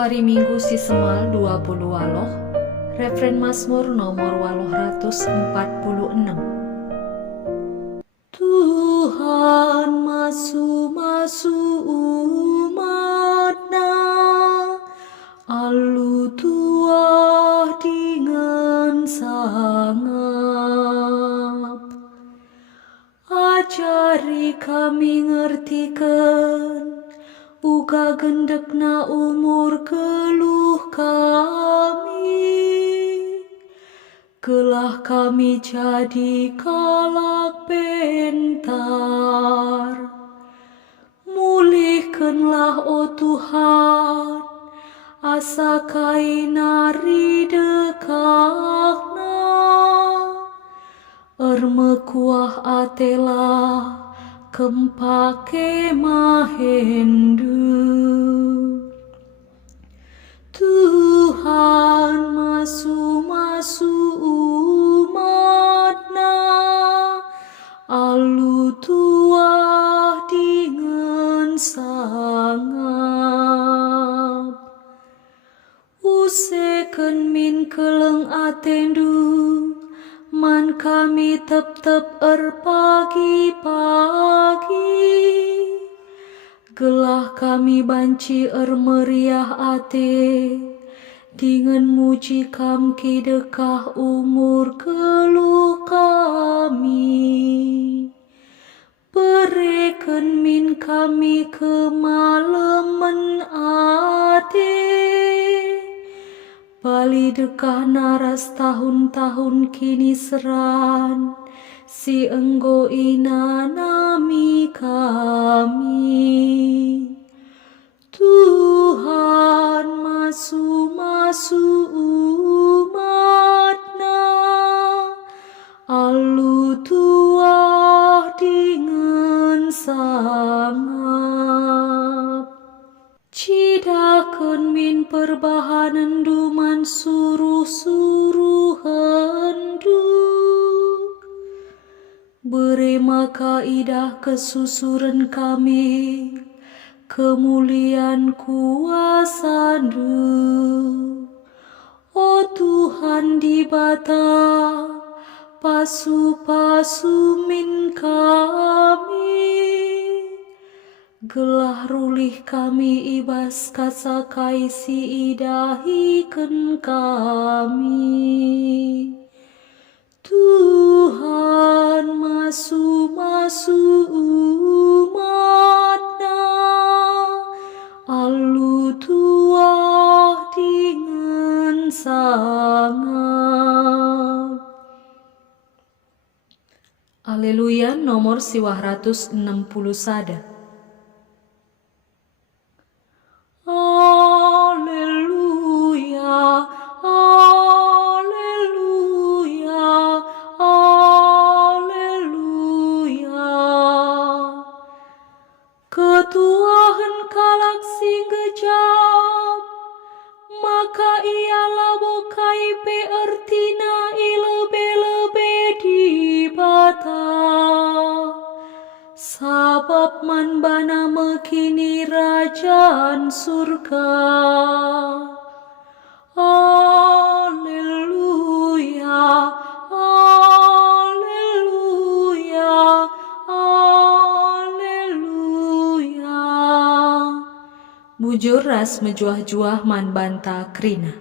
Hari Minggu Sisemal 20 Waloh, Refren Mazmur nomor 846. Tuhan masu umatna, alu tuah dengan sangap. Ajari kami ngertikan, uga gendekna umur keluh kami. Gelah kami jadi kalak bentar. Mulihkanlah o Tuhan, asa kainari dekakna. Ermekuah atelah kempake mahendu. Tuhan masu umatna, alu tuah dengan sangap. Useken min keleng atendu, man kami tep-tep pagi-pagi. Gelah kami banci meriah ate, dengan muji kamki dekah umur keluh kami. Bereken min kami kemalemen ate, bali dekah naras tahun-tahun kini seran, si enggo inanami kami. Tuhan masu umatna, alu tuah dengan sangap. Cidaken min perbahanan duman suruh-suruh hendu, beri maka idah kesusuran kami, kemuliaan kuasandu. O Tuhan di bata, pasu-pasu min kami. Gelah rulih kami ibas kasakai si idahiken kami. Tuhan masu umatna, alu tuah dengan sangap. Haleluya nomor 160 sada. Haleluya, haleluya, haleluya. Ketuahan kalak sing gejap, maka ialah bokai pe ertina ilebe-lebe di bata. Sabab man bana mekini rajaan surga. Haleluya, haleluya, haleluya. Bujur ras mejuah-juah man banta krina.